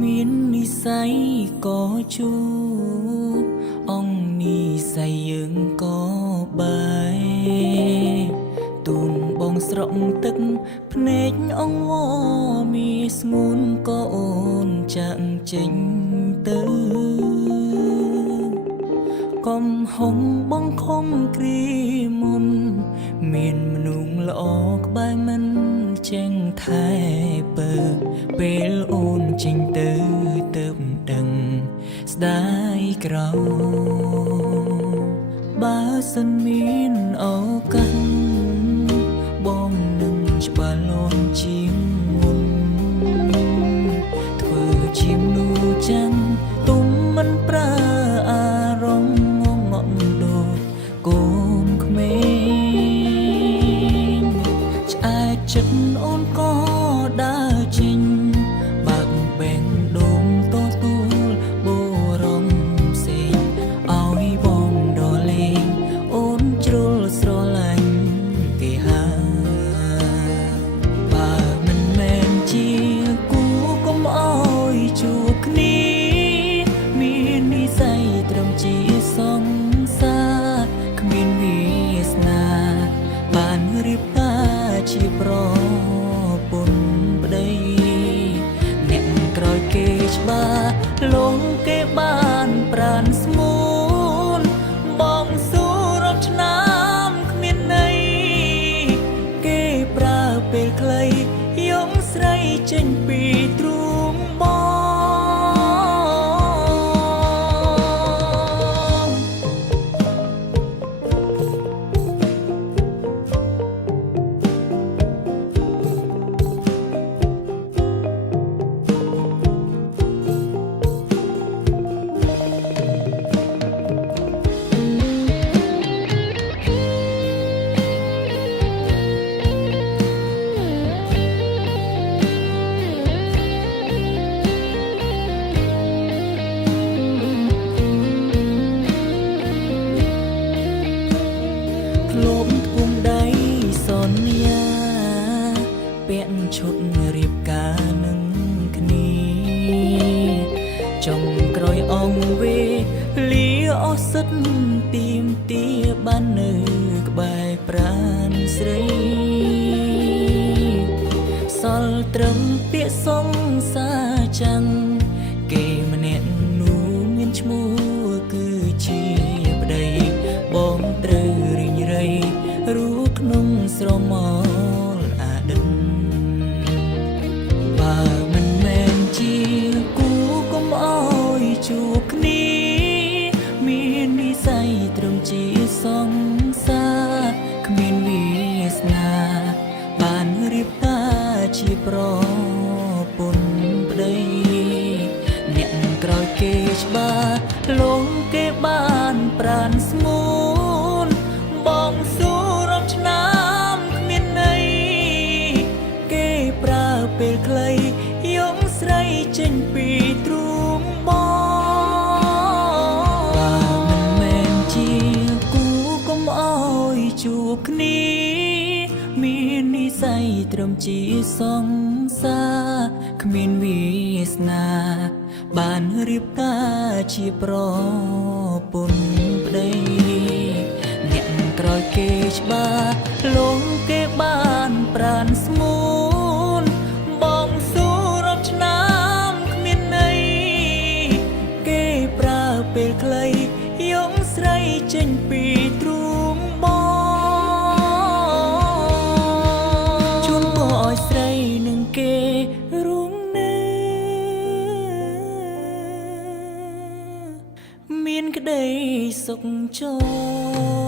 មាននិស័យក៏ជួបអង្គនិស័យយើងក៏បែទូនបងស្រក់ទឹកភ្នែកអង្វរមានស្ងួនក៏អូនចាក់ចេញទៅកុំហុងបងខំគ្រាមុនមានមនុស្សល្អក្បែរមិនចេញថែពើពេលអូនចេញទៅទៅដឹងស្ដាយក្រោបើសិនមានឱកាសបងនឹងច្បាស់លាស់ជាងមុនធ្វើជាមនុស្សចឹងទុំមិនប្រើអារម្មណ៍ងងក់ដូចកូនក្មេងឆ្អែតចិត្តអូនក៏ដើរចេញបាក់បែងដូងទទួលបរំផ្សេងឲ្យបងដលេងអូនជ្រុលស្រឡាញ់គេហើយបើមិនមែនជាគូកុំអោយជួបគ្នាមាននិស័យត្រឹមជាសង្សារគ្មានវាសនាបានរៀបការជាប្រពន្ធប្តីអ្នកក្រោយគេច្បាស់លងគេបានប្រានស្មួនបងស៊ូរត់ឆ្នាំគ្មានន័យគេប្រើពេលខ្លីយំស្រីចេញពីទ្រូងបងធ្លាប់ធ្ងន់ដៃសន្យាពាក់ឈុតរៀបការនឹងគ្នាចុងក្រោយអងវេលាអស់សិទ្ធទីមទាបាននៅក្បែរប្រាណស្រីសល់ត្រឹមពាក្យសងសាចាំងគេម្នាក់នោះមានឈ្មោះគឺជាប្តីបងត្រូវរីងរៃរូក្នុងស្រមោលអតីតបើមិនមែនជាគូកុំអោយជួបគ្នាមាននិស័យត្រឹមជាសង្សារគ្មានវាសនាបានរៀបការជាប្រពន្ធប្តីអ្នកក្រោយគេច្បាស់លងគេបានប្រានស្មួនបងស៊ូរត់ឆ្នាំគ្មានន័យគេប្រើពេលខ្លីយំស្រីចេញពីទ្រូងបងបើមិនមែនជាគូកុំអោយជួបគ្នាមាននិស័យត្រឹមជាសង្សារគ្មានវាសនាបានរៀបការជាប្រពន្ធប្តីអ្នកក្រោយគេច្បាស់លងគេបានប្រានស្មួនបងស៊ូរត់ឆ្នាំគ្មានន័យគេប្រើពេលខ្លីយំស្រីចេញពីទ្រូងបងជូនពរឲ្យស្រីនឹងគេរួមនៅមានក្តីសុខចរ